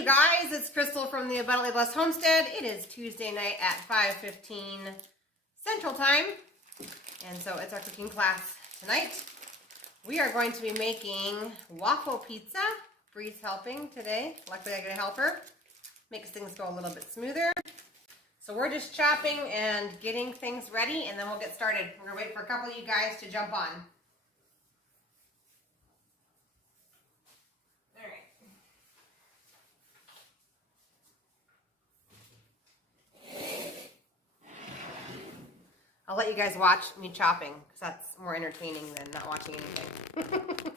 you guys, it's Crystal from the Abundantly Blessed Homestead. It is Tuesday night at 5:15 Central Time, and so it's our cooking class tonight. We are going to be making waffle pizza. Bree's helping today. Luckily I get a helper. Makes things go a little bit smoother. So we're just chopping and getting things ready, and then we'll get started. We're going to wait for a couple of you guys to jump on. I'll let you guys watch me chopping, because that's more entertaining than not watching anything.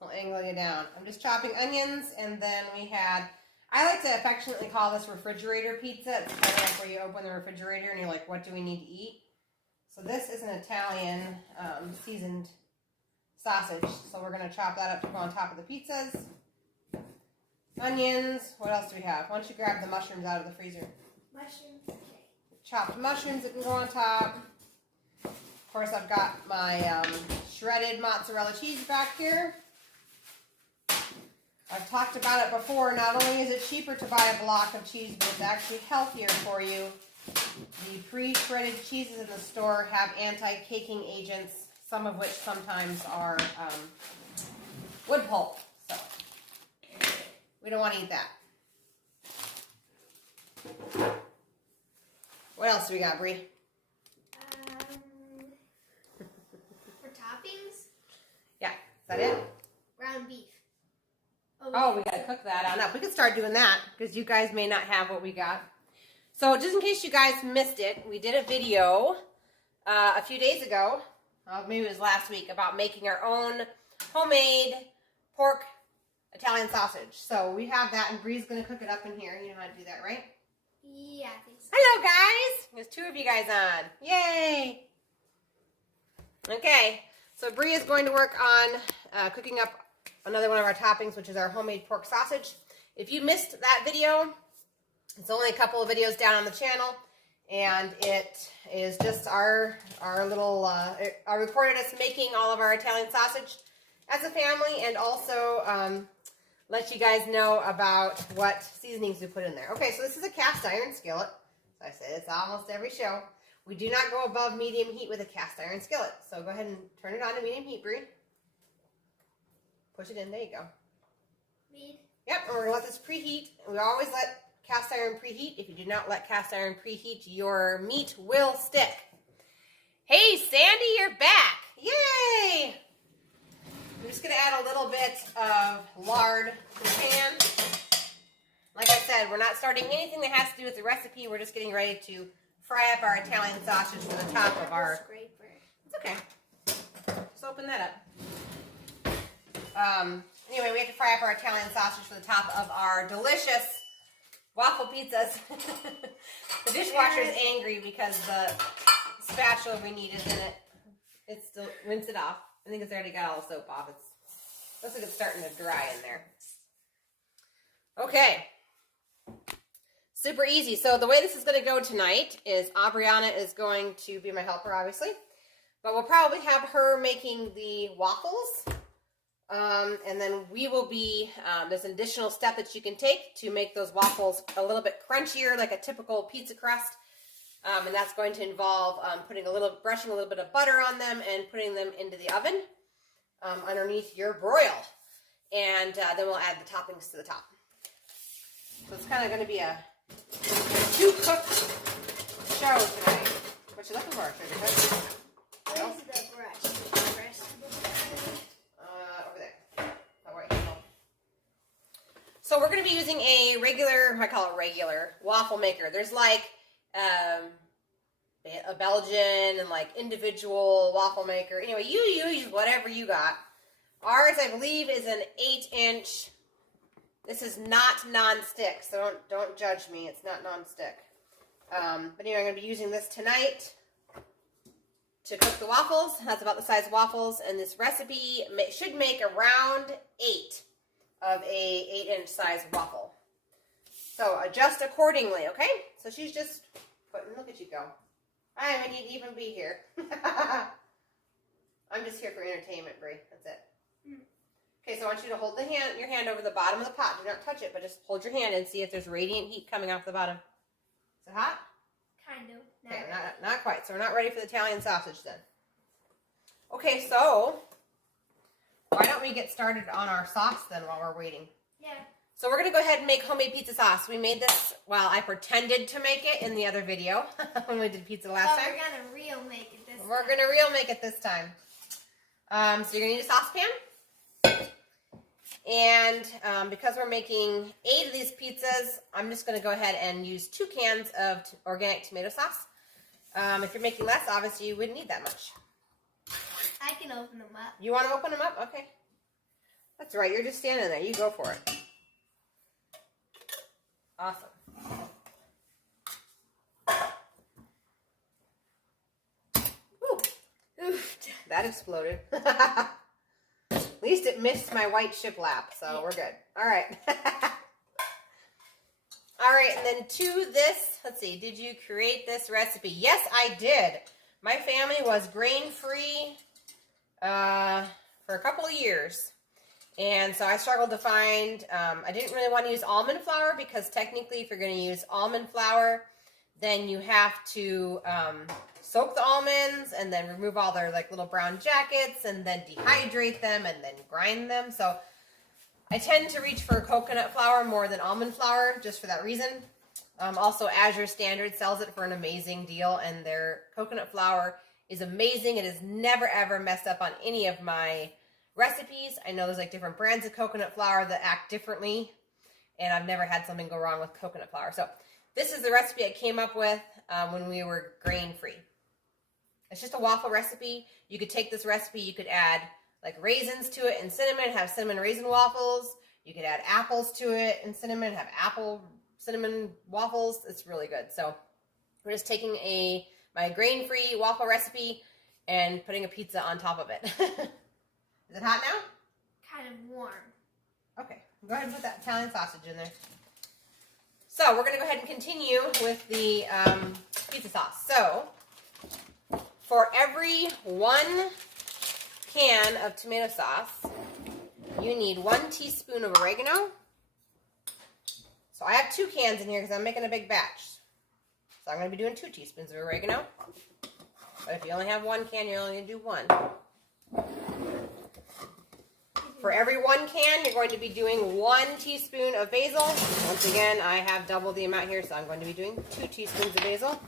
We'll angle you down. I'm just chopping onions, and then we had, I like to affectionately call this refrigerator pizza. It's kind of like where you open the refrigerator and you're like, what do we need to eat? So this is an Italian seasoned sausage. So we're going to chop that up to go on top of the pizzas. Onions. What else do we have? Why don't you grab the mushrooms out of the freezer? Mushrooms. Chopped mushrooms that can go on top. Of course, I've got my shredded mozzarella cheese back here. I've talked about it before. Not only is it cheaper to buy a block of cheese, but it's actually healthier for you. The pre-shredded cheeses in the store have anti-caking agents, some of which sometimes are wood pulp. So we don't want to eat that. What else do we got, Bree? For toppings? Yeah, is that it? Ground beef. Oh, we got to cook that on up. We can start doing that because you guys may not have what we got. So just in case you guys missed it, we did a video a few days ago, maybe it was last week, about making our own homemade pork Italian sausage. So we have that, and Bree's going to cook it up in here. You know how to do that, right? Yeah, I think so. Hello, guys. There's two of you guys on. Yay. Okay, so Bree is going to work on cooking up another one of our toppings, which is our homemade pork sausage. If you missed that video, it's only a couple of videos down on the channel, and it is just our little, I recorded us making all of our Italian sausage as a family, and also let you guys know about what seasonings we put in there. Okay, so this is a cast iron skillet. So I say it's almost every show. We do not go above medium heat with a cast iron skillet. So go ahead and turn it on to medium heat, Bree. Push it in. There you go. Read. Yep, and we're going to let this preheat. We always let cast iron preheat. If you do not let cast iron preheat, your meat will stick. Hey, Sandy, you're back. Yay! I'm just going to add a little bit of lard to the pan. Like I said, we're not starting anything that has to do with the recipe. We're just getting ready to fry up our Italian sausage to the top of our... It's okay. Just open that up. Anyway, we have to fry up our Italian sausage to the top of our delicious waffle pizzas. The dishwasher is angry because the spatula we need is in it. It's still, rinse it off. I think it's already got all the soap off. It looks like it's starting to dry in there. Okay. Super easy. So the way this is going to go tonight is Aubriana is going to be my helper, obviously. But we'll probably have her making the waffles. And then we will be, there's an additional step that you can take to make those waffles a little bit crunchier, like a typical pizza crust. And that's going to involve brushing a little bit of butter on them and putting them into the oven underneath your broil. And then we'll add the toppings to the top. So it's kind of going to be a two-cooked show tonight. What you looking for, Sugar? Where's the brush? Over there. Oh, right. So we're going to be using a regular, I call it regular, waffle maker. There's like a Belgian and like individual waffle maker. Anyway, you use whatever you got. Ours, I believe, is an 8-inch. This is not non-stick, so don't judge me. It's not non-stick. But anyway, I'm going to be using this tonight to cook the waffles. That's about the size of waffles, and this recipe should make around 8 of a 8-inch size waffle. So adjust accordingly, okay? So she's just putting, look at you go. I don't need to even be here. I'm just here for entertainment, Brie. That's it. Okay, so I want you to hold your hand over the bottom of the pot. Do not touch it, but just hold your hand and see if there's radiant heat coming off the bottom. Is it hot? Kind of. Okay, not quite. So we're not ready for the Italian sausage then. Okay, so why don't we get started on our sauce then while we're waiting? Yeah. So we're going to go ahead and make homemade pizza sauce. We made this, well, I pretended to make it in the other video when we did pizza last time. We're going to real make it this time. We're going to real make it this time. So you're going to need a saucepan. And because we're making 8 of these pizzas, I'm just going to go ahead and use 2 cans of organic tomato sauce. If you're making less, obviously you wouldn't need that much. I can open them up. You want to open them up? Okay. That's right. You're just standing there. You go for it. Awesome. Oof, that exploded. At least it missed my white shiplap, so we're good. All right. All right, and then to this, let's see, did you create this recipe? Yes, I did. My family was grain-free for a couple of years. And so I struggled to find, I didn't really want to use almond flour because technically if you're going to use almond flour, then you have to soak the almonds and then remove all their like little brown jackets and then dehydrate them and then grind them. So I tend to reach for coconut flour more than almond flour just for that reason. Also, Azure Standard sells it for an amazing deal, and their coconut flour is amazing. It has never ever messed up on any of my recipes. I know there's like different brands of coconut flour that act differently, and I've never had something go wrong with coconut flour. So this is the recipe I came up with when we were grain-free. It's just a waffle recipe. You could take this recipe, you could add like raisins to it and cinnamon, have cinnamon raisin waffles. You could add apples to it and cinnamon, have apple cinnamon waffles. It's really good. So we're just taking my grain-free waffle recipe and putting a pizza on top of it. Is it hot now? Kind of warm. Okay, go ahead and put that Italian sausage in there. So we're going to go ahead and continue with the pizza sauce. So for every 1 can of tomato sauce, you need 1 teaspoon of oregano. So I have 2 cans in here because I'm making a big batch. So I'm going to be doing 2 teaspoons of oregano. But if you only have 1 can, you're only going to do 1. For every 1 can, you're going to be doing 1 teaspoon of basil. Once again, I have double the amount here, so I'm going to be doing 2 teaspoons of basil.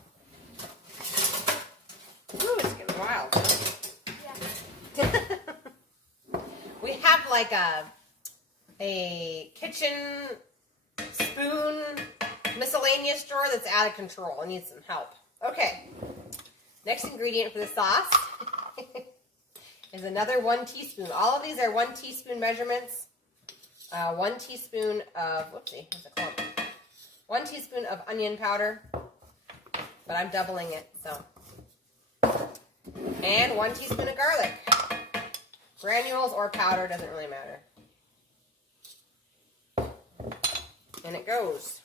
Ooh, it's getting wild. Yeah. We have like a kitchen spoon miscellaneous drawer that's out of control. I need some help. Okay. Next ingredient for the sauce is another 1 teaspoon. All of these are 1 teaspoon measurements. 1 teaspoon of, whoopsie, what's it called? 1 teaspoon of onion powder, but I'm doubling it, so. And 1 teaspoon of garlic. Granules or powder, doesn't really matter. And it goes.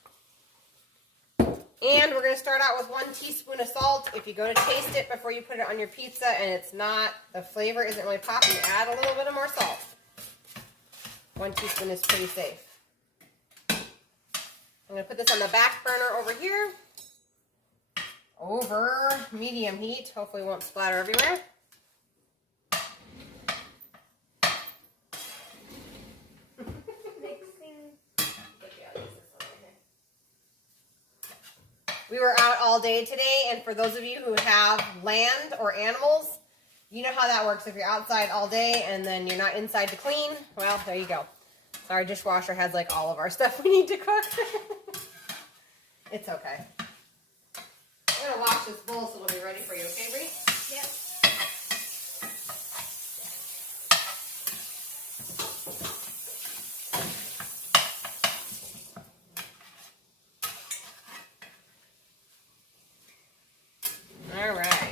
And we're going to start out with 1 teaspoon of salt. If you go to taste it before you put it on your pizza and it's not, the flavor isn't really popping, add a little bit of more salt. 1 teaspoon is pretty safe. I'm going to put this on the back burner over here. Over medium heat. Hopefully it won't splatter everywhere. We were out all day today, and for those of you who have land or animals, you know how that works. If you're outside all day and then you're not inside to clean, well, there you go. Our dishwasher has like all of our stuff we need to cook. It's okay. I'm going to wash this bowl so it'll be ready for you, okay, Bree? Yep. All right.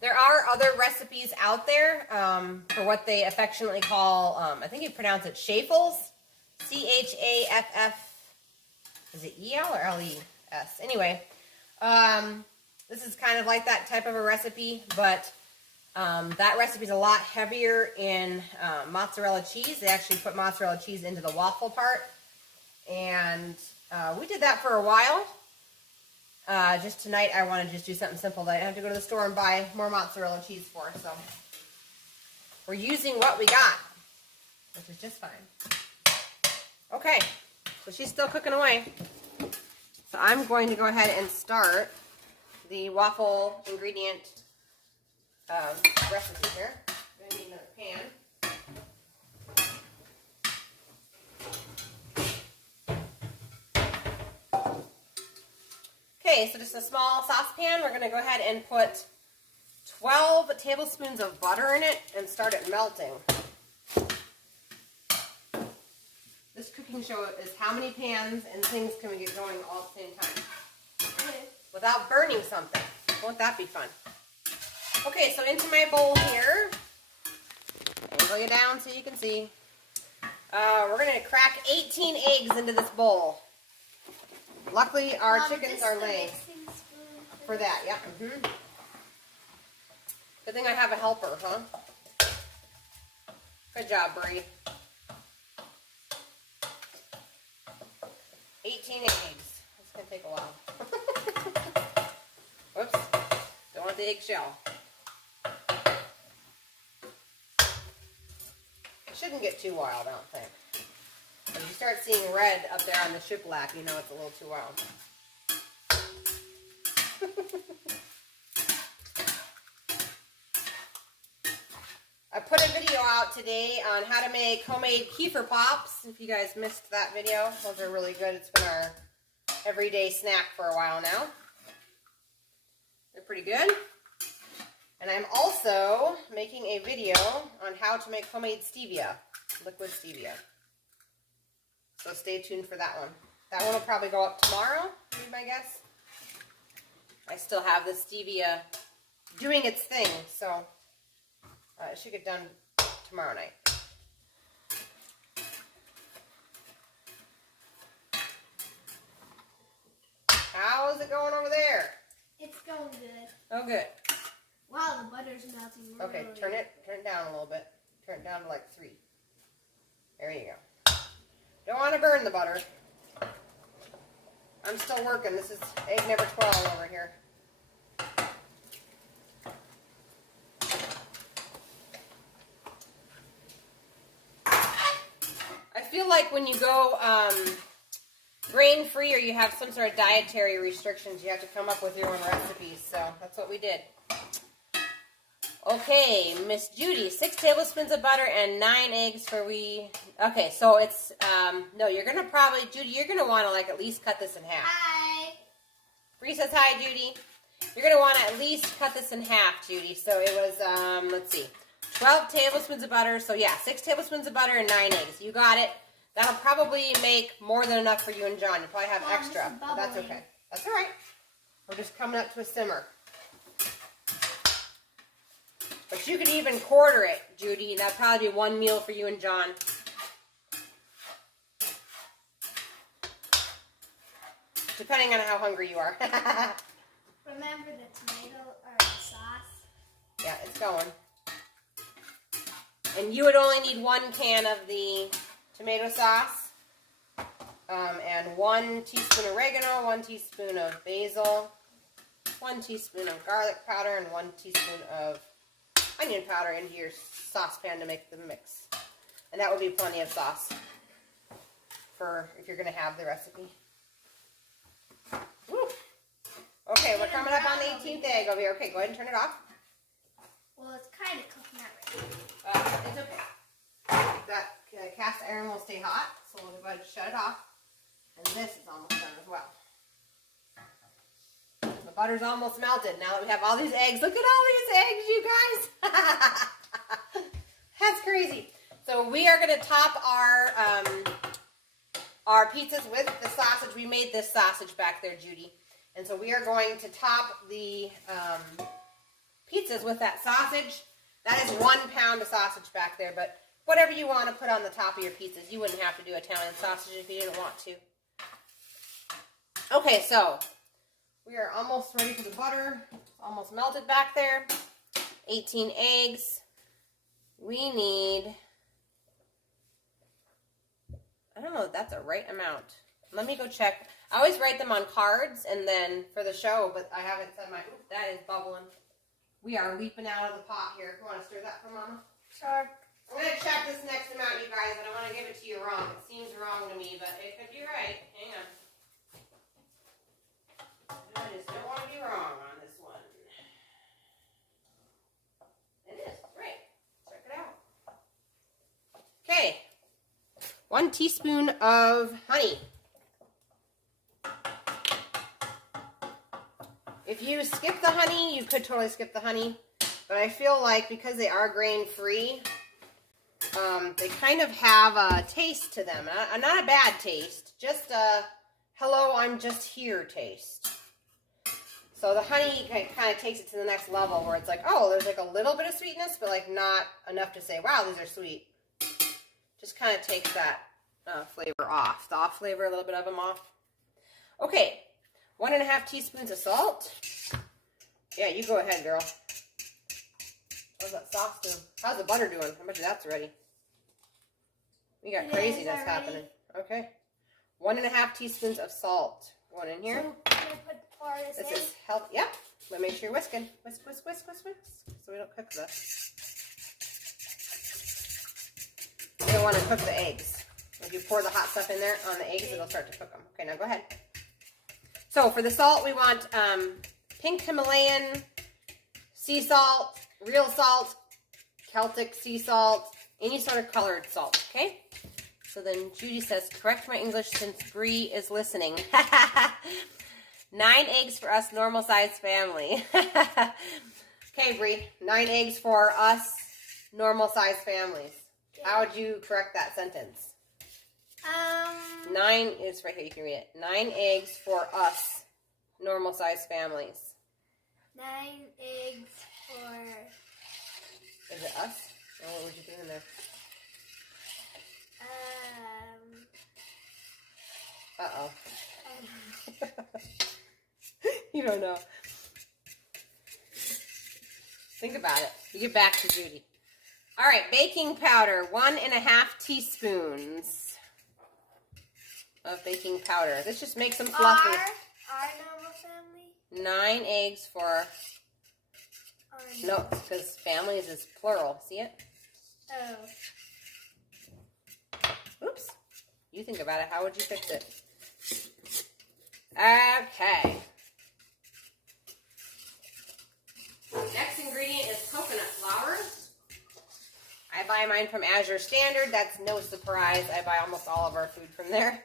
There are other recipes out there for what they affectionately call, I think you pronounce it chaffles. C-H-A-F-F. Is it E-L or L-E-S? Anyway, this is kind of like that type of a recipe, but That recipe is a lot heavier in mozzarella cheese. They actually put mozzarella cheese into the waffle part. And we did that for a while. Just tonight I want to just do something simple that I don't have to go to the store and buy more mozzarella cheese for. So we're using what we got, which is just fine. Okay, so she's still cooking away. So I'm going to go ahead and start the waffle ingredient recipe here. I'm going to need another pan. Okay, so just a small saucepan. We're going to go ahead and put 12 tablespoons of butter in it and start it melting. This cooking show is how many pans and things can we get going all at the same time without burning something. Won't that be fun? Okay, so into my bowl here, angle you down so you can see. We're going to crack 18 eggs into this bowl. Luckily, our chickens are laying for that. Yeah. Good thing I have a helper, huh? Good job, Bree. 18 eggs. It's going to take a while. Whoops. Don't want the eggshell. It shouldn't get too wild, I don't think. When you start seeing red up there on the shiplap, you know it's a little too wild. I put a video out today on how to make homemade kefir pops. If you guys missed that video, those are really good. It's been our everyday snack for a while now. They're pretty good. And I'm also making a video on how to make homemade stevia, liquid stevia. So stay tuned for that one. That one will probably go up tomorrow, would be my guess. I still have the stevia doing its thing, so it should get done tomorrow night. How is it going over there? It's going good. Oh, good. Wow, the butter's melting. Okay, really turn it down a little bit. Turn it down to like 3. There you go. Don't want to burn the butter. I'm still working. This is egg number 12 over here. I feel like when you go grain-free or you have some sort of dietary restrictions, you have to come up with your own recipes. So that's what we did. Okay, Miss Judy, 6 tablespoons of butter and 9 eggs for we. Okay, so it's, no, you're going to probably, Judy, you're going to want to like at least cut this in half. Hi. Bree says hi, Judy. You're going to want to at least cut this in half, Judy. So it was, let's see, 12 tablespoons of butter. So yeah, 6 tablespoons of butter and 9 eggs. You got it. That'll probably make more than enough for you and John. You'll probably have extra, but that's okay. That's all right. We're just coming up to a simmer. But you could even quarter it, Judy. That'd probably be one meal for you and John. Depending on how hungry you are. Remember the tomato or the sauce? Yeah, it's going. And you would only need 1 can of the tomato sauce. And 1 teaspoon of oregano, 1 teaspoon of basil, 1 teaspoon of garlic powder, and 1 teaspoon of onion powder into your saucepan to make the mix. And that would be plenty of sauce for if you're going to have the recipe. Woo. Okay, we're coming up on the 18th egg over here. Okay, go ahead and turn it off. Well, it's kind of cooking already. It's okay. That cast iron will stay hot, so we'll go ahead and shut it off. And this is almost done as well. The butter's almost melted. Now that we have all these eggs, look at all these eggs, you guys. That's crazy. So we are going to top our pizzas with the sausage. We made this sausage back there, Judy. And so we are going to top the pizzas with that sausage. That is 1 pound of sausage back there, but whatever you want to put on the top of your pizzas. You wouldn't have to do Italian sausage if you didn't want to. Okay, so we are almost ready for the butter. It's almost melted back there. 18 eggs. We need, I don't know if that's a right amount. Let me go check. I always write them on cards and then for the show, but I haven't said my, ooh, that is bubbling. We are leaping out of the pot here. You want to stir that for Mama? Sure. I'm going to check this next amount, you guys. I don't want to give it to you wrong. It seems wrong to me, but it could be right. Hang on. I just don't want to be wrong on this one. It is. Right. Check it out. Okay. 1 teaspoon of honey. If you skip the honey, you could totally skip the honey. But I feel like because they are grain-free, they kind of have a taste to them. Not a bad taste, just a, hello, I'm just here taste. So the honey kind of takes it to the next level where it's like, oh, there's like a little bit of sweetness, but like not enough to say, wow, these are sweet. Just kind of takes that flavor off. The off flavor, a little bit of them off. Okay, 1.5 teaspoons of salt. Yeah, you go ahead, girl. How's that sauce doing? How's the butter doing? How much of that's ready? We got craziness happening. Okay. 1.5 teaspoons of salt going in here. So, can I put all this in? Is healthy. Yep. But make sure you're whisking. Whisk, whisk, whisk, whisk, whisk. So we don't cook this. You don't want to cook the eggs. If you pour the hot stuff in there on the eggs, it'll start to cook them. Okay, now go ahead. So for the salt, we want pink Himalayan sea salt, real salt, Celtic sea salt, any sort of colored salt, okay? So then Judy says, correct my English since Bree is listening. 9 eggs for us normal-sized family. Okay, Bree, 9 eggs for us normal-sized families. How would you correct that sentence? 9 is right here. You can read it. 9 eggs for us normal-sized families. 9 eggs for... Is it us? Or what would you do in there? Uh-oh. You don't know. Think about it. You get back to Judy. All right, baking powder, 1.5 teaspoons of baking powder. This just makes them fluffy. Our normal family? 9 eggs for... No, because families is plural. See it? Oh. Oops. You think about it. How would you fix it? Okay. Next ingredient is coconut flour. I buy mine from Azure Standard. That's no surprise. I buy almost all of our food from there.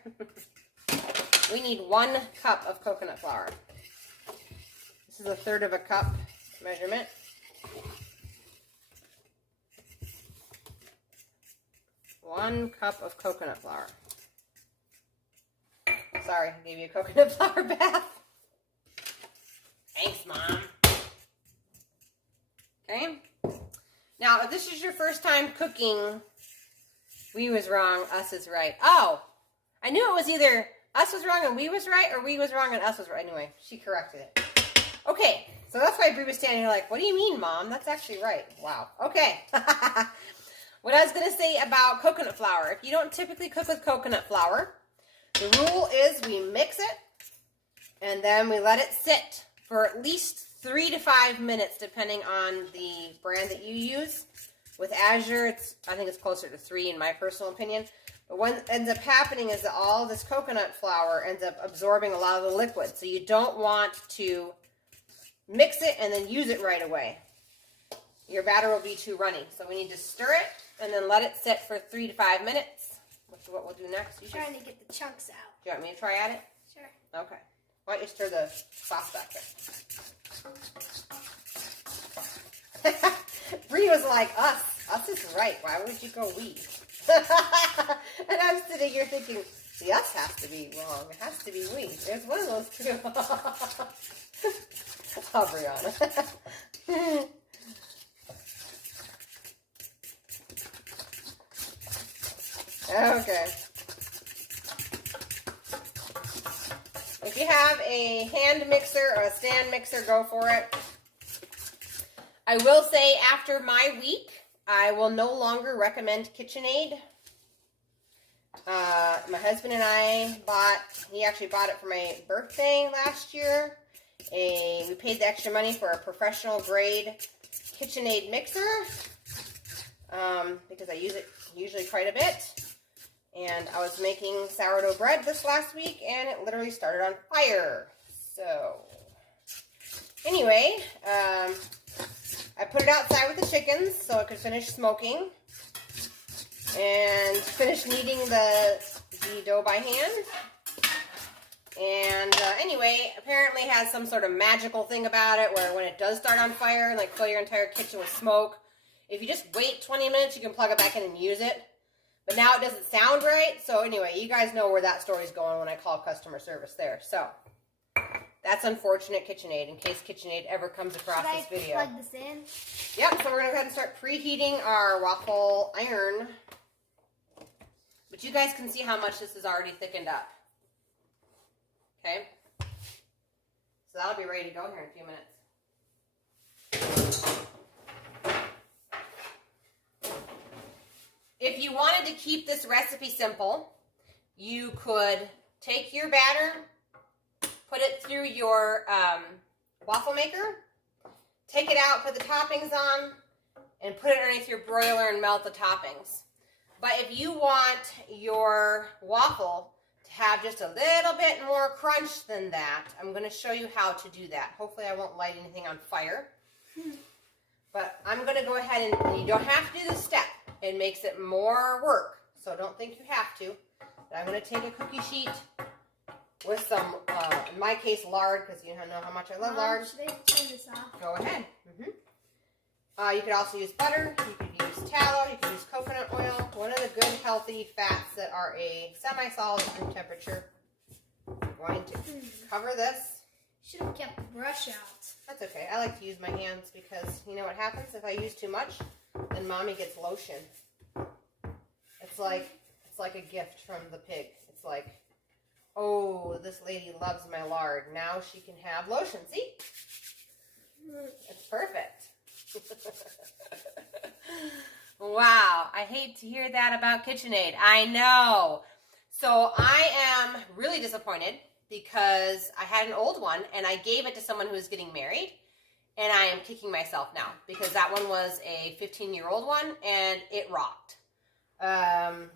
We need 1 cup of coconut flour. This is 1/3 cup measurement. One cup of coconut flour. Sorry, I gave you a coconut flour bath. Thanks, Mom. Okay. Now, if this is your first time cooking, we was wrong, us is right. Oh, I knew it was either us was wrong and we was right, or we was wrong and us was right. Anyway, she corrected it. Okay, so that's why Bree was standing here like, what do you mean, Mom? That's actually right. Wow. Okay. What I was going to say about coconut flour. If you don't typically cook with coconut flour, the rule is we mix it, and then we let it sit for at least 3 to 5 minutes, depending on the brand that you use. With Azure, I think it's closer to 3 in my personal opinion. But what ends up happening is that all this coconut flour ends up absorbing a lot of the liquid. So you don't want to mix it and then use it right away. Your batter will be too runny. So we need to stir it and then let it sit for 3 to 5 minutes, which is what we'll do next. Trying to get the chunks out. Do you want me to try at it? Sure. Okay. Why don't you stir the sauce back there? Bree was like, us is right. Why would you go we? And I'm sitting here thinking, the us has to be wrong. It has to be we. There's one of those two. Oh, Brianna. Okay. If you have a hand mixer or a stand mixer, go for it. I will say after my week, I will no longer recommend KitchenAid. My husband and I he actually bought it for my birthday last year. We paid the extra money for a professional grade KitchenAid mixer because I use it usually quite a bit. And I was making sourdough bread this last week and it literally started on fire. So anyway, I put it outside with the chickens so it could finish smoking and finish kneading the dough by hand. And anyway, apparently has some sort of magical thing about it where when it does start on fire and like fill your entire kitchen with smoke, if you just wait 20 minutes, you can plug it back in and use it. But now it doesn't sound right. So anyway, you guys know where that story's going when I call customer service there. So that's unfortunate, KitchenAid, in case KitchenAid ever comes across this video. Plug this in? Yep, so we're going to go ahead and start preheating our waffle iron. But you guys can see how much this is already thickened up. Okay? So that'll be ready to go here in a few minutes. If you wanted to keep this recipe simple, you could take your batter, put it through your waffle maker, take it out, put the toppings on, and put it underneath your broiler and melt the toppings. But if you want your waffle to have just a little bit more crunch than that, I'm going to show you how to do that. Hopefully I won't light anything on fire. But I'm going to go ahead and you don't have to do this step. It makes it more work, so don't think you have to. But I'm going to take a cookie sheet with some, in my case, lard, because you know how much I love lard. Should I turn this off? Go ahead. You could also use butter. You could use tallow. You could use coconut oil. One of the good, healthy fats that are a semi-solid room temperature. I'm going to cover this. Should have kept the brush out. That's okay. I like to use my hands because you know what happens if I use too much? Then Mommy gets lotion. It's like a gift from the pig. It's like, oh, this lady loves my lard. Now she can have lotion. See? It's perfect. Wow, I hate to hear that about KitchenAid. I know. So I am really disappointed because I had an old one and I gave it to someone who was getting married. And I am kicking myself now because that one was a 15-year-old one and it rocked. I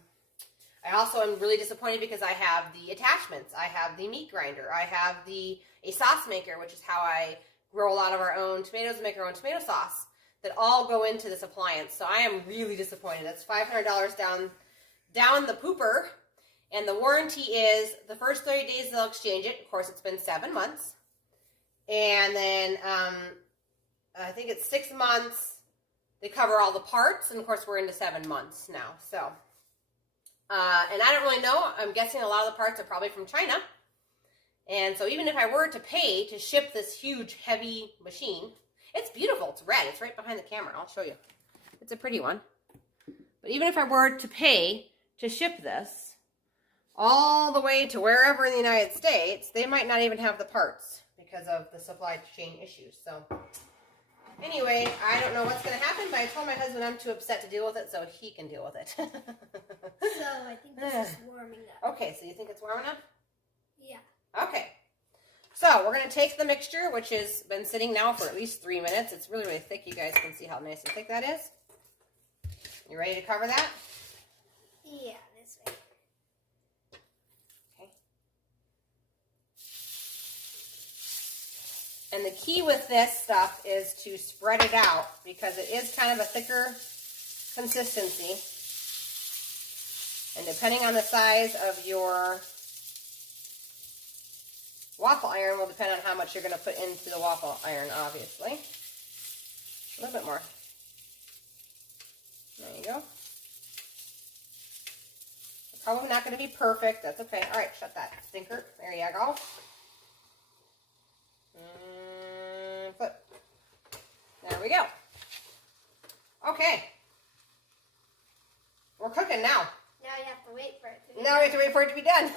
also am really disappointed because I have the attachments. I have the meat grinder. I have a sauce maker, which is how I grow a lot of our own tomatoes and make our own tomato sauce, that all go into this appliance. So I am really disappointed. That's $500 down the pooper. And the warranty is the first 30 days they'll exchange it. Of course, it's been 7 months. And then I think it's 6 months. They cover all the parts. And, of course, we're into 7 months now. So, and I don't really know. I'm guessing a lot of the parts are probably from China. And so even if I were to pay to ship this huge, heavy machine, it's beautiful. It's red. It's right behind the camera. I'll show you. It's a pretty one. But even if I were to pay to ship this all the way to wherever in the United States, they might not even have the parts because of the supply chain issues. So anyway, I don't know what's going to happen, but I told my husband I'm too upset to deal with it, so he can deal with it. So I think this is warming up. Okay, so you think it's warm enough? Yeah. Okay. So we're going to take the mixture, which has been sitting now for at least 3 minutes. It's really, really thick. You guys can see how nice and thick that is. You ready to cover that? Yeah, this way. Okay. And the key with this stuff is to spread it out because it is kind of a thicker consistency. And depending on the size of your waffle iron will depend on how much you're going to put into the waffle iron, obviously. A little bit more. There you go. It's probably not going to be perfect. That's okay. All right, shut that stinker. There you go. Flip. There we go. Okay. We're cooking now. Now you have to wait for it to be Now we have to wait for it to be done.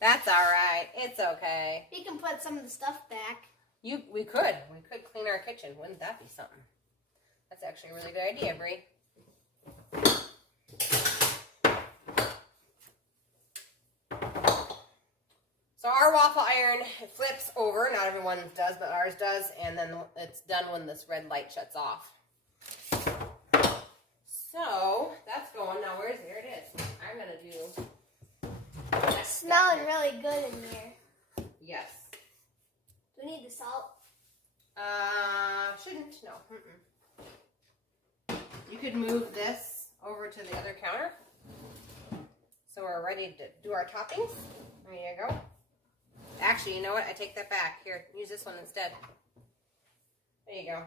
That's all right. It's okay. We can put some of the stuff back. We could clean our kitchen. Wouldn't that be something? That's actually a really good idea, Brie. So our waffle iron flips over. Not everyone does, but ours does. And then it's done when this red light shuts off. So that's going. Now there it is. I'm going to do... It's smelling really good in here. Yes. Do we need the salt? Shouldn't. No. You could move this over to the other counter. So we're ready to do our toppings. There you go. Actually, you know what? I take that back. Here, use this one instead. There you go.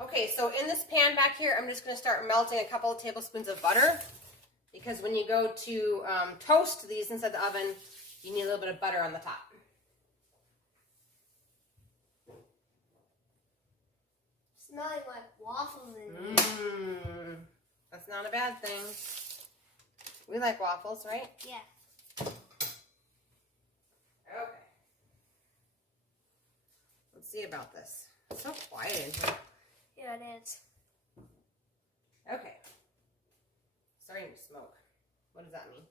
Okay, so in this pan back here, I'm just going to start melting a couple of tablespoons of butter. Because when you go to toast these inside the oven, you need a little bit of butter on the top. Smelling like waffles in here. That's not a bad thing. We like waffles, right? Yeah. Okay. Let's see about this. It's so quiet in here. Yeah, it is. Okay. Starting to smoke. What does that mean?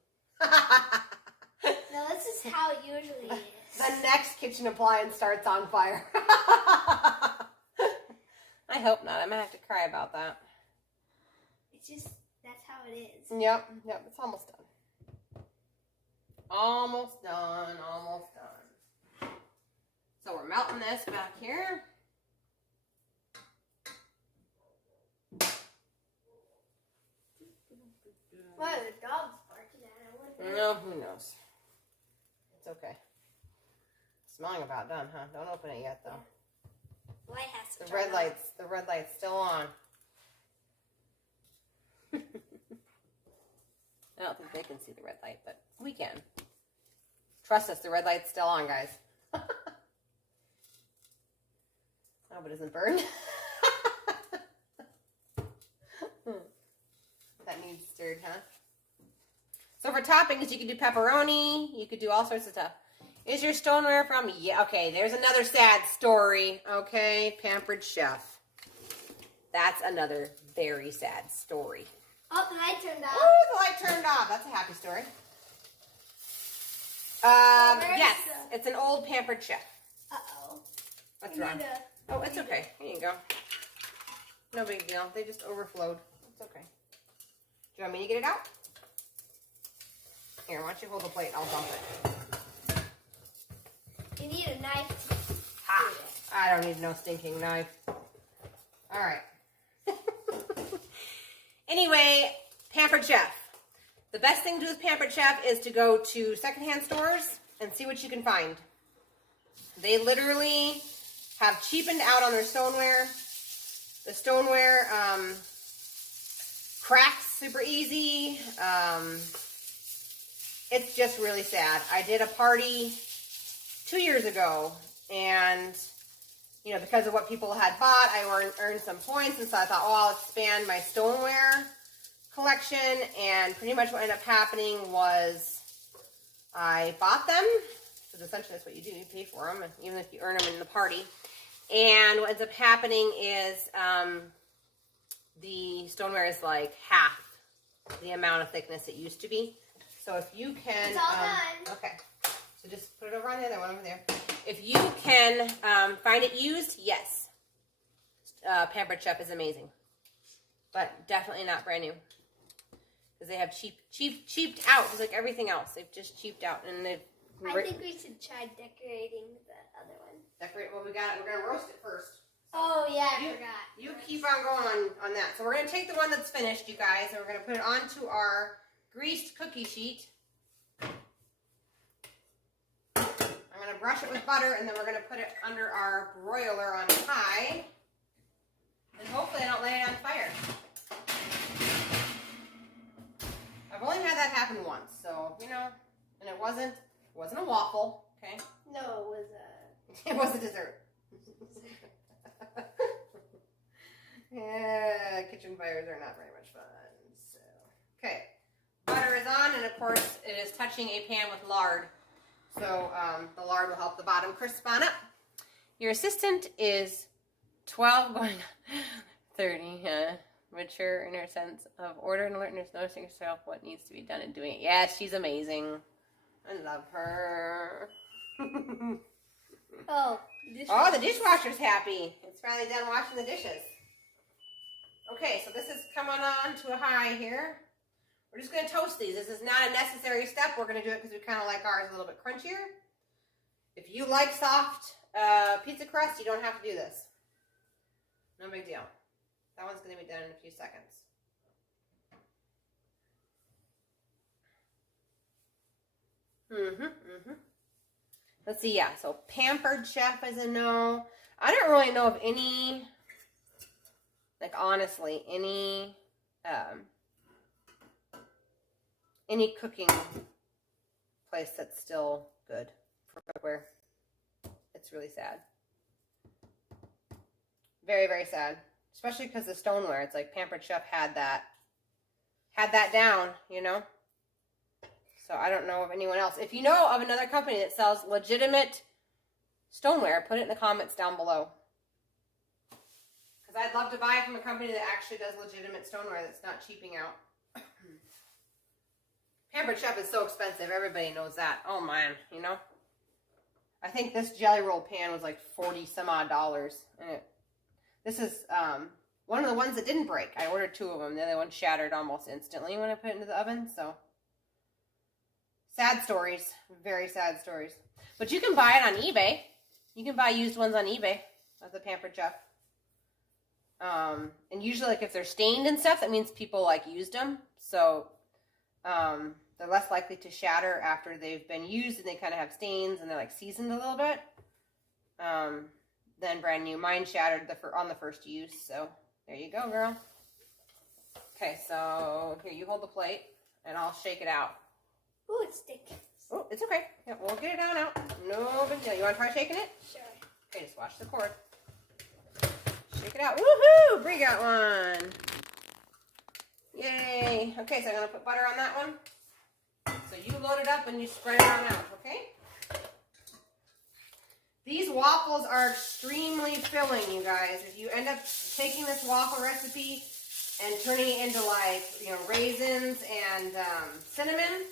No, this is how it usually is. The next kitchen appliance starts on fire. I hope not. I'm going to have to cry about that. It's just, that's how it is. Yep, it's almost done. Almost done, almost done. So we're melting this back here. Why are the dogs barking at it? No, who knows? It's okay. Smelling about done, huh? Don't open it yet, though. Light has to The red light's still on. I don't think they can see the red light, but we can. Trust us, the red light's still on, guys. I hope it doesn't burn. That needs stirred, huh? So for toppings, you could do pepperoni. You could do all sorts of stuff. Is your stoneware from? Yeah, okay, there's another sad story. Okay, Pampered Chef. That's another very sad story. Oh, the light turned off. Oh, the light turned off. That's a happy story. Yes, it's an old Pampered Chef. Uh-oh. What's wrong? Oh, it's okay. Here you go. No big deal. They just overflowed. It's okay. Do you want me to get it out? Here, why don't you hold the plate? I'll dump it. You need a knife. Ha! I don't need no stinking knife. All right. Anyway, Pampered Chef. The best thing to do with Pampered Chef is to go to secondhand stores and see what you can find. They literally have cheapened out on their stoneware. The stoneware cracks super easy. It's just really sad. I did a party 2 years ago, and you know, because of what people had bought, I earned some points, and so I thought, oh, I'll expand my stoneware collection, and pretty much what ended up happening was I bought them, because essentially that's what you do, you pay for them, even if you earn them in the party, and what ends up happening is the stoneware is like half the amount of thickness it used to be. So if you can... It's all done. Okay. So just put it over on the other one over there. If you can find it used, yes. Pampered Chef is amazing. But definitely not brand new. Because they have cheaped out, just like everything else. They've just cheaped out. And they've... I think we should try decorating the other one. Decorate, well, we're going to roast it first. Oh, yeah, I forgot. You keep on going on that. So we're going to take the one that's finished, you guys, and we're going to put it onto our greased cookie sheet. I'm going to brush it with butter, and then we're going to put it under our broiler on high. And hopefully I don't lay it on fire. I've only had that happen once, so, you know, and it wasn't a waffle, okay? No, it was a... It was a dessert. Yeah, kitchen fires are not very much fun. So, okay, butter is on, and of course it is touching a pan with lard. So the lard will help the bottom crisp on up. Your assistant is 12 going 30, mature in her sense of order and alertness, noticing herself what needs to be done and doing it. Yeah, she's amazing. I love her. Oh, the dishwasher's happy. It's finally done washing the dishes. Okay, so this is coming on to a high here. We're just going to toast these. This is not a necessary step. We're going to do it because we kind of like ours a little bit crunchier. If you like soft pizza crust, you don't have to do this. No big deal. That one's going to be done in a few seconds. Let's see, yeah. So Pampered Chef is a no. I don't really know of any, like honestly, any cooking place that's still good for cookware. It's really sad. Very, very sad. Especially because the stoneware, it's like Pampered Chef had that down, you know? So I don't know of anyone else. If you know of another company that sells legitimate stoneware, put it in the comments down below. Because I'd love to buy from a company that actually does legitimate stoneware that's not cheaping out. Pampered Chef is so expensive. Everybody knows that. Oh, man, you know? I think this jelly roll pan was like $40 some odd. And this is one of the ones that didn't break. I ordered 2 of them. The other one shattered almost instantly when I put it into the oven. So, sad stories. Very sad stories. But you can buy it on eBay. You can buy used ones on eBay of the Pampered Chef. And usually, like, if they're stained and stuff, that means people, like, used them. So, they're less likely to shatter after they've been used and they kind of have stains and they're, like, seasoned a little bit. Than brand new. Mine shattered on the first use, so there you go, girl. Okay, so here, you hold the plate, and I'll shake it out. Ooh, it's sticky. Oh, it's okay. Yeah, we'll get it on out. No big deal. You want to try shaking it? Sure. Okay, just watch the cord. Shake it out. Woohoo! Bree got one. Yay. Okay, so I'm going to put butter on that one. So you load it up and you spread it on out, okay? These waffles are extremely filling, you guys. If you end up taking this waffle recipe and turning it into, like, you know, raisins and cinnamon,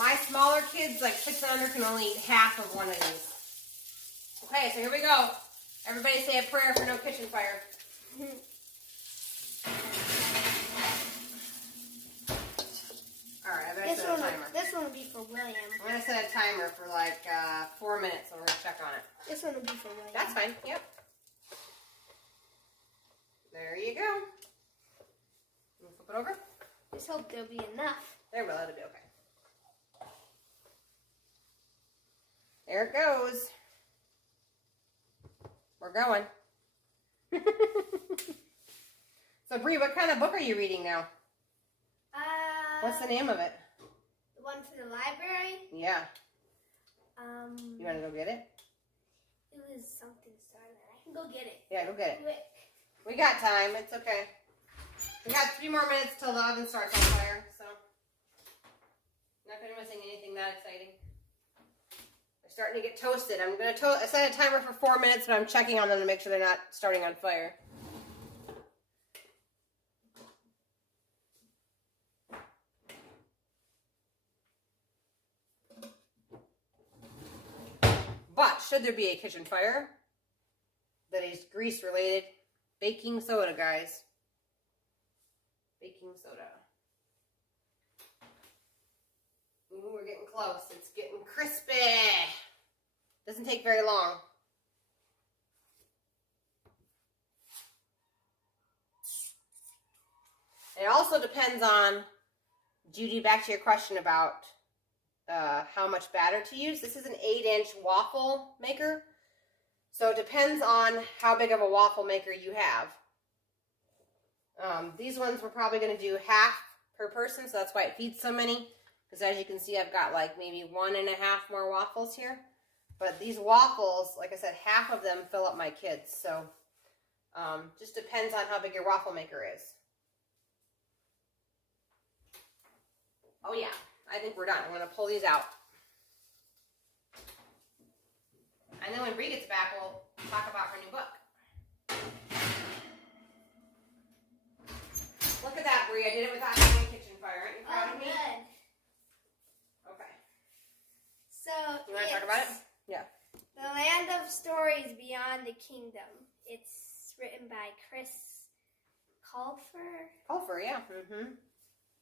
my smaller kids, like 6 and under, can only eat half of one of these. Okay, so here we go. Everybody say a prayer for no kitchen fire. Alright, I better set a timer. This one will be for William. I'm going to set a timer for like 4 minutes and we're going to check on it. This one will be for William. That's fine, yep. There you go. Can you flip it over? Just hope there'll be enough. There will, it'll be okay. There it goes. We're going. So, Bree, what kind of book are you reading now? What's the name of it? The one for the library? Yeah. You want to go get it? It was something started. I can go get it. Yeah, go get it. Quick. We got time. It's okay. We got 3 more minutes till the oven starts on fire, so not going to be missing anything that exciting. They're starting to get toasted. I'm going to set a timer for 4 minutes, but I'm checking on them to make sure they're not starting on fire. But should there be a kitchen fire that is grease related, baking soda, guys. Baking soda. Ooh, we're getting close. It's getting crispy. Doesn't take very long. It also depends on, Judy, back to your question about how much batter to use. This is an 8-inch waffle maker. So it depends on how big of a waffle maker you have. These ones we're probably going to do half per person, so that's why it feeds so many. Because as you can see, I've got like maybe 1.5 more waffles here. But these waffles, like I said, half of them fill up my kids. So just depends on how big your waffle maker is. Oh yeah. I think we're done. I'm going to pull these out. And then when Bree Bree gets back, we'll talk about her new book. Look at that, Bree. I did it without having a kitchen fire. Aren't you proud of me? Good. Okay. So You want to talk about it? Yeah. The Land of Stories Beyond the Kingdom. It's written by Chris Colfer. Colfer, yeah. Mm-hmm.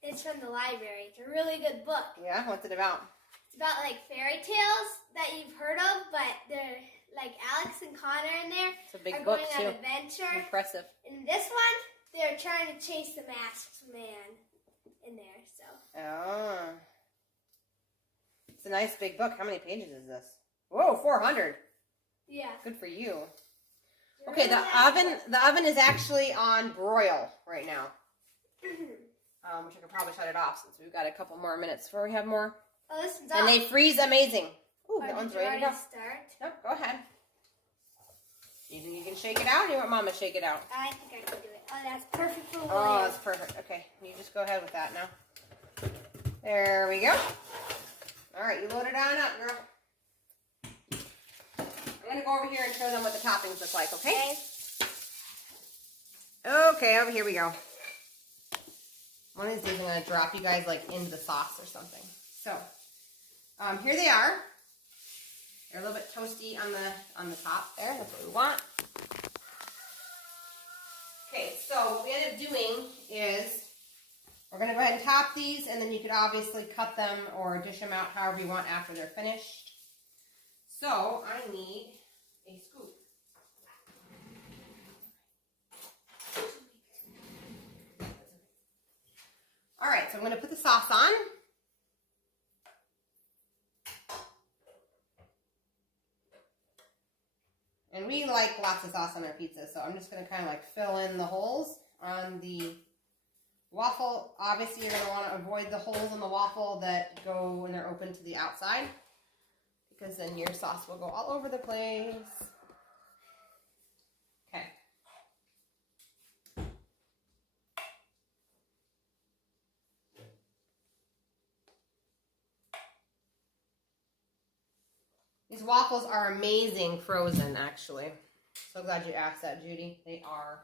It's from the library. It's a really good book. Yeah, what's it about? It's about like fairy tales that you've heard of, but they're like Alex and Connor in there It's a big are book, going too. on adventure. Impressive. In this one, they're trying to chase the masked man in there. So. Oh. It's a nice big book. How many pages is this? Whoa, 400. Yeah. Good for you. Okay, the oven is actually on broil right now. Which I could probably shut it off since we've got a couple more minutes before we have more. Oh, this one's And they freeze amazing. Ooh, Oh, that one's did you ready to go. already start? Nope, go ahead. You think you can shake it out, or you want Mama to shake it out? I think I can do it. Oh, that's perfect for William. Oh, that's perfect. Okay, you just go ahead with that now. There we go. All right, you load it on up, girl. I'm going to go over here and show them what the toppings look like, okay? Okay, over here we go. One of these days I'm going to drop you guys like into the sauce or something. So, here they are. They're a little bit toasty on the top there. That's what we want. Okay, so what we end up doing is we're going to go ahead and top these, and then you could obviously cut them or dish them out however you want after they're finished. So I need a scoop. All right, so I'm going to put the sauce on. And we like lots of sauce on our pizza, so I'm just going to kind of like fill in the holes on the waffle. Obviously, you're going to want to avoid the holes in the waffle that go when they're open to the outside, because then your sauce will go all over the place. Okay. These waffles are amazing frozen, actually. So glad you asked that, Judy. They are.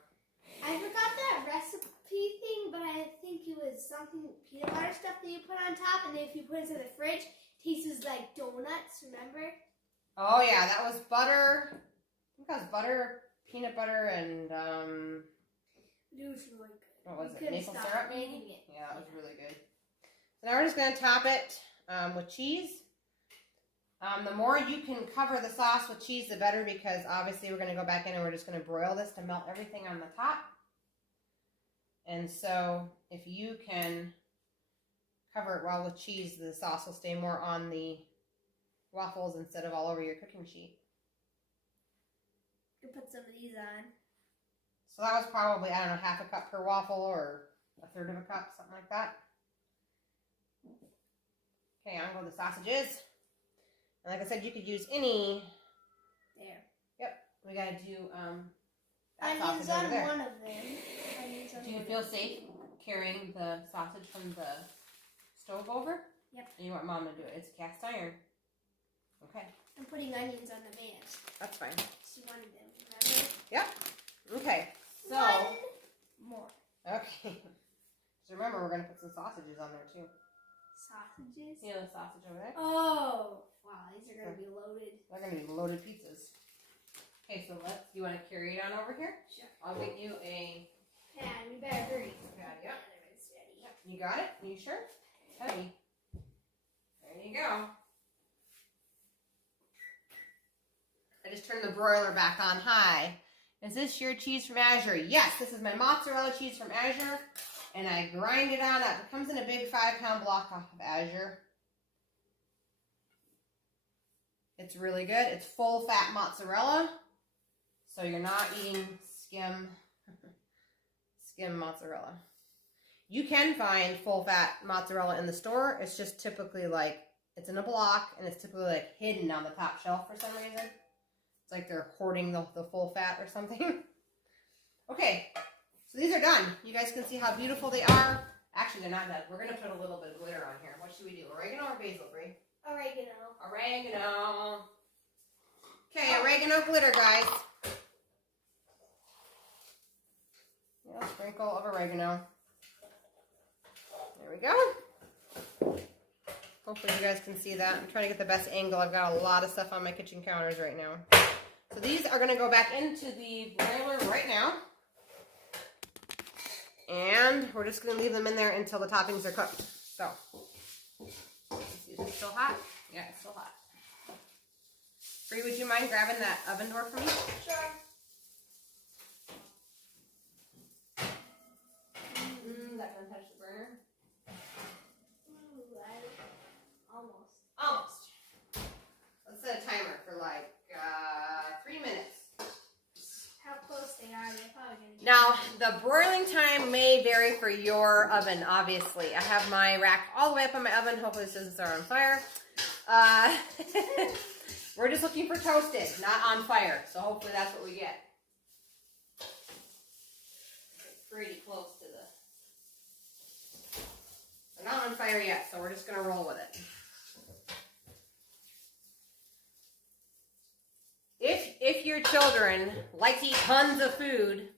I forgot that recipe thing, but I think it was something peanut butter stuff that you put on top, and then if you put it in the fridge, it tastes like donuts, remember? Oh, yeah, that was butter. I think that was butter, peanut butter, and, It was really good. what was You it, couldn't maple stop syrup, eating maybe? it. Yeah, it was really good. So now we're just going to top it with cheese. The more you can cover the sauce with cheese, the better, because obviously we're going to go back in and we're just going to broil this to melt everything on the top. And so if you can cover it well with cheese, the sauce will stay more on the waffles instead of all over your cooking sheet. You put some of these on. So that was probably, I don't know, half a cup per waffle or a third of a cup, something like that. Okay, on go the sausages. And like I said, you could use any. There. Yep, we gotta do that Onions sausage over on there. one of them. Onions on Do you one feel of them. safe carrying the sausage from the stove over? Yep. And you want Mom to do it? It's cast iron. Okay, I'm putting onions on the mash. that's fine. She wanted them, remember? Yep. Okay, so. One more. Okay. So remember, we're gonna put some sausages on there too. Sausages? You know the sausage over there? Oh, wow, these are going to be loaded. They're gonna be loaded pizzas. Okay, so you want to carry it on over here? Sure. I'll get you a. Yeah, we better hurry. Got it, yep. It's ready. Yep, you got it? You sure? Heavy. There you go. I just turned the broiler back on high. Is this your cheese from Azure? Yes, this is my mozzarella cheese from Azure. And I grind it on up. It comes in a big 5-pound block of Azure. It's really good. It's full fat mozzarella. So you're not eating skim mozzarella. You can find full fat mozzarella in the store. It's just typically like, it's in a block and it's typically like hidden on the top shelf for some reason. It's like they're hoarding the full fat or something. Okay, so these are done. You guys can see how beautiful they are. Actually, they're not done. We're going to put a little bit of glitter on here. What should we do? Oregano or basil, Brie? Oregano. Oregano. Okay, oregano. oregano glitter, guys. Yeah, sprinkle of oregano. There we go. Hopefully you guys can see that. I'm trying to get the best angle. I've got a lot of stuff on my kitchen counters right now. So these are going to go back into the broiler right now. And we're just going to leave them in there until the toppings are cooked. So, is it still hot? Yeah, it's still hot. Bree, would you mind grabbing that oven door for me? Sure. That gonna touch the burner? Almost. Almost. Let's set a timer for like 3 minutes. How close they are, they're probably going to Now, the broiling time may vary for your oven, obviously. I have my rack all the way up on my oven. Hopefully this doesn't start on fire. We're just looking for toasted, not on fire. So hopefully that's what we get. Pretty close to the... They're not on fire yet, so we're just going to roll with it. If your children like to eat tons of food,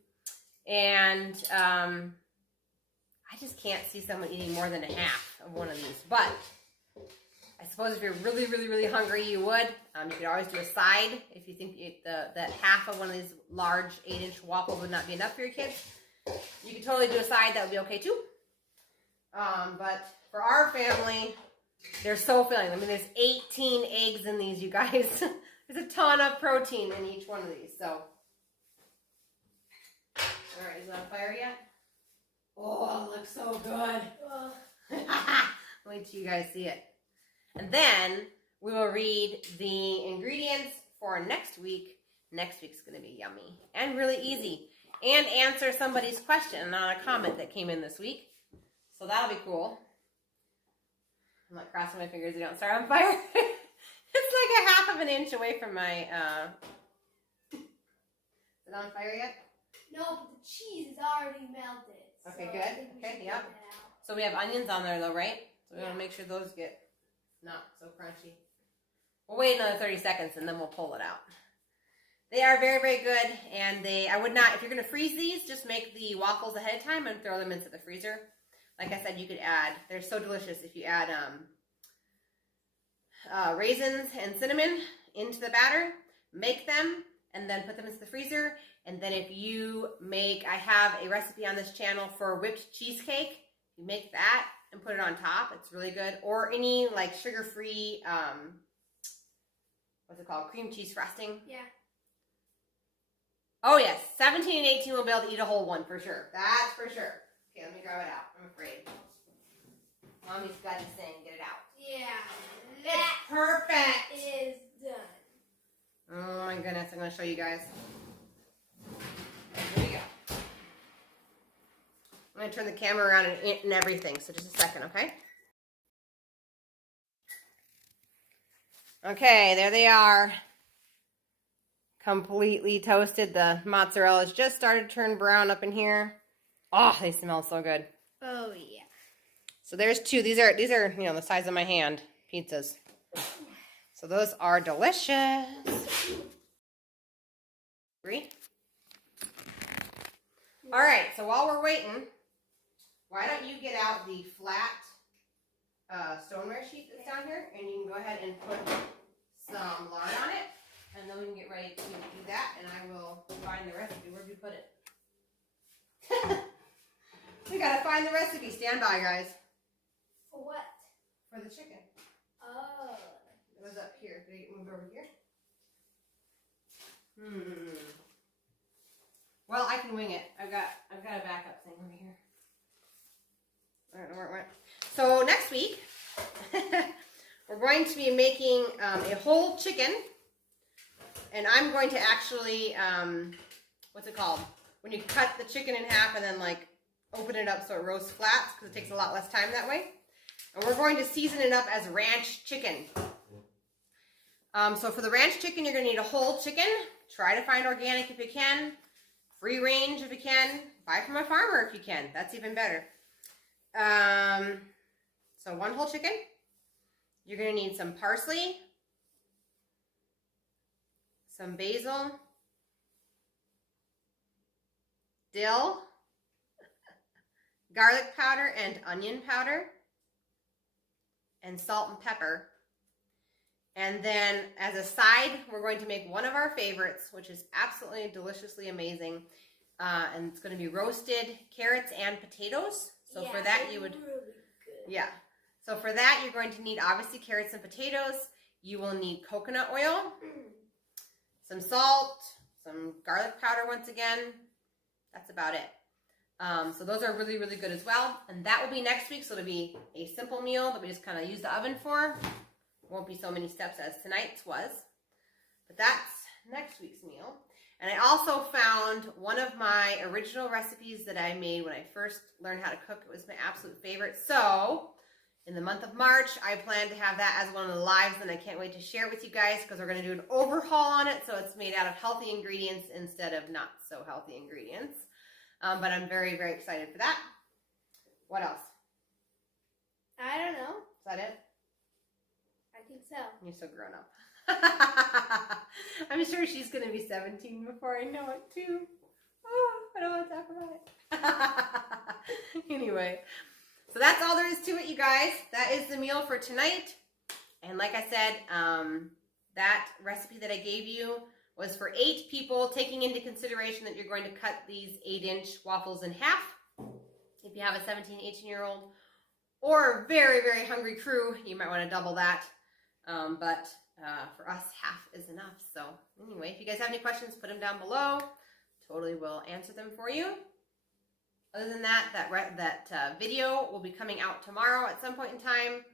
and I just can't see someone eating more than a half of one of these, but I suppose if you're really, really, really hungry, you would. You could always do a side if you think that half of one of these large 8-inch waffles would not be enough for your kids. You could totally do a side. That would be okay too. But for our family, they're so filling. I mean, there's 18 eggs in these, you guys. There's a ton of protein in each one of these. So, all right, is it on fire yet? Oh, it looks so good. Wait till you guys see it. And then we will read the ingredients for next week. Next week's going to be yummy and really easy. And answer somebody's question on a comment that came in this week. So that'll be cool. I'm not crossing my fingers they don't start on fire. It's like a half of an inch away from my, Is it on fire yet? No, but the cheese is already melted. Okay, so good. Okay, yep. So we have onions on there though, right? So we want to make sure those get not so crunchy. We'll wait another 30 seconds and then we'll pull it out. They are very, very good, and I would not, if you're going to freeze these, just make the waffles ahead of time and throw them into the freezer. Like I said, you could add, they're so delicious if you add raisins and cinnamon into the batter, make them, and then put them into the freezer. And then if you make, I have a recipe on this channel for whipped cheesecake. You make that and put it on top. It's really good. Or any like sugar-free, what's it called? Cream cheese frosting. Yeah. Oh yes, 17 and 18 will be able to eat a whole one for sure. That's for sure. Okay, let me grab it out. I'm afraid. Mommy's got this thing. Get it out. Yeah. It's perfect. Is done. Oh my goodness, I'm going to show you guys. Here we go. I'm going to turn the camera around and everything, so just a second, okay? Okay, there they are. Completely toasted. The mozzarella's just started to turn brown up in here. Oh, they smell so good. Oh yeah. So there's two. These are the size of my hand pizzas. So those are delicious. Agree? All right. So while we're waiting, why don't you get out the flat stoneware sheet that's down here, and you can go ahead and put some lard on it. And then we can get ready to do that, and I will find the recipe. Where'd you put it? We gotta find the recipe. Stand by, guys. For what? For the chicken. Oh. It was up here. Did it move over here? Well, I can wing it. I've got a backup thing over here. I don't know where it went. So next week, we're going to be making a whole chicken. And I'm going to actually, what's it called? When you cut the chicken in half and then like open it up so it roasts flat, because it takes a lot less time that way. And we're going to season it up as ranch chicken. So for the ranch chicken, you're going to need a whole chicken. Try to find organic if you can. Free range if you can. Buy from a farmer if you can. That's even better. So one whole chicken. You're going to need some parsley, some basil, dill, garlic powder and onion powder, and salt and pepper. And then as a side, we're going to make one of our favorites, which is absolutely deliciously amazing. And it's going to be roasted carrots and potatoes. So for that you would, really good. yeah. So for that you're going to need obviously carrots and potatoes. You will need coconut oil, some salt, some garlic powder once again. That's about it. So those are really, really good as well. And that will be next week. So it'll be a simple meal that we just kind of use the oven for. Won't be so many steps as tonight's was. But that's next week's meal. And I also found one of my original recipes that I made when I first learned how to cook. It was my absolute favorite. So in the month of March, I plan to have that as one of the lives, and I can't wait to share it with you guys because we're going to do an overhaul on it. So it's made out of healthy ingredients instead of not so healthy ingredients. But I'm very, very excited for that. What else? I don't know. Is that it? I think so. You're so grown up. I'm sure she's going to be 17 before I know it too. Oh, I don't want to talk about it. Anyway, so that's all there is to it, you guys. That is the meal for tonight. And like I said, that recipe that I gave you was for 8 people, taking into consideration that you're going to cut these 8-inch waffles in half. If you have a 17, 18-year-old or very, very hungry crew, you might want to double that. But for us, half is enough. So anyway, if you guys have any questions, put them down below. Totally will answer them for you. Other than that, that video will be coming out tomorrow at some point in time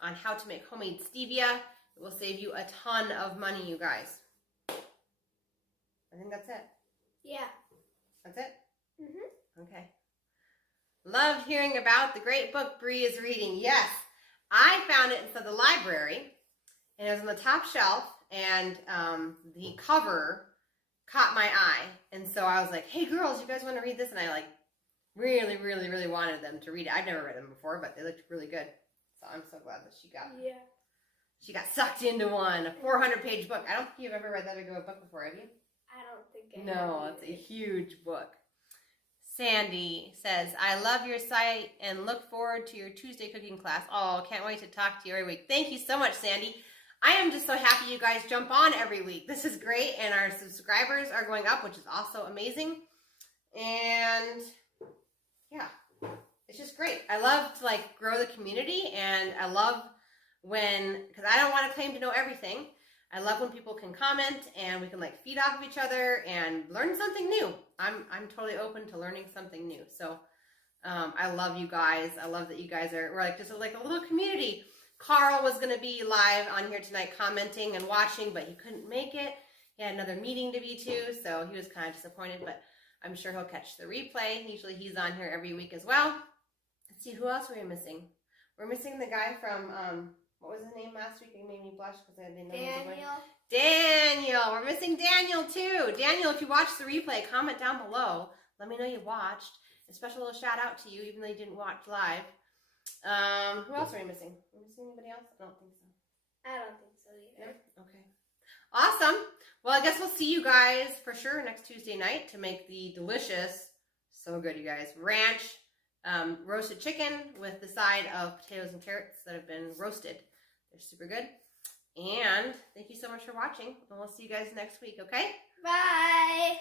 on how to make homemade stevia. It will save you a ton of money, you guys. I think that's it. Yeah. That's it? Mm-hmm. Okay. Loved hearing about the great book Bree is reading. Yes, I found it inside the library, and it was on the top shelf, and the cover caught my eye. And so I was like, hey, girls, you guys want to read this? And I really, really, really wanted them to read it. I've never read them before, but they looked really good. So I'm so glad that she got sucked into one. A 400-page book. I don't think you've ever read that big of a book before, have you? I don't think I No, have it's a huge book. Sandy says, I love your site and look forward to your Tuesday cooking class. Oh, can't wait to talk to you every week. Thank you so much, Sandy. I am just so happy you guys jump on every week. This is great, and our subscribers are going up, which is also amazing. And yeah, it's just great. I love to grow the community, and I love because I don't want to claim to know everything. I love when people can comment and we can feed off of each other and learn something new. I'm totally open to learning something new. So I love you guys. I love that you guys we're just like a little community. Carl was going to be live on here tonight commenting and watching, but he couldn't make it. He had another meeting to be to, so he was kind of disappointed, but I'm sure he'll catch the replay. Usually he's on here every week as well. Let's see, who else are we missing? We're missing the guy from, what was his name last week? He made me blush because I didn't know Daniel. We're missing Daniel too. Daniel, if you watched the replay, comment down below. Let me know you watched. A special little shout out to you, even though you didn't watch live. Who else are we missing? Are we missing anybody else? I don't think so. I don't think so either. Yeah? Okay. Awesome. Well, I guess we'll see you guys for sure next Tuesday night to make the delicious, so good, you guys, ranch roasted chicken with the side of potatoes and carrots that have been roasted. They're super good. And thank you so much for watching. And we'll see you guys next week, okay? Bye.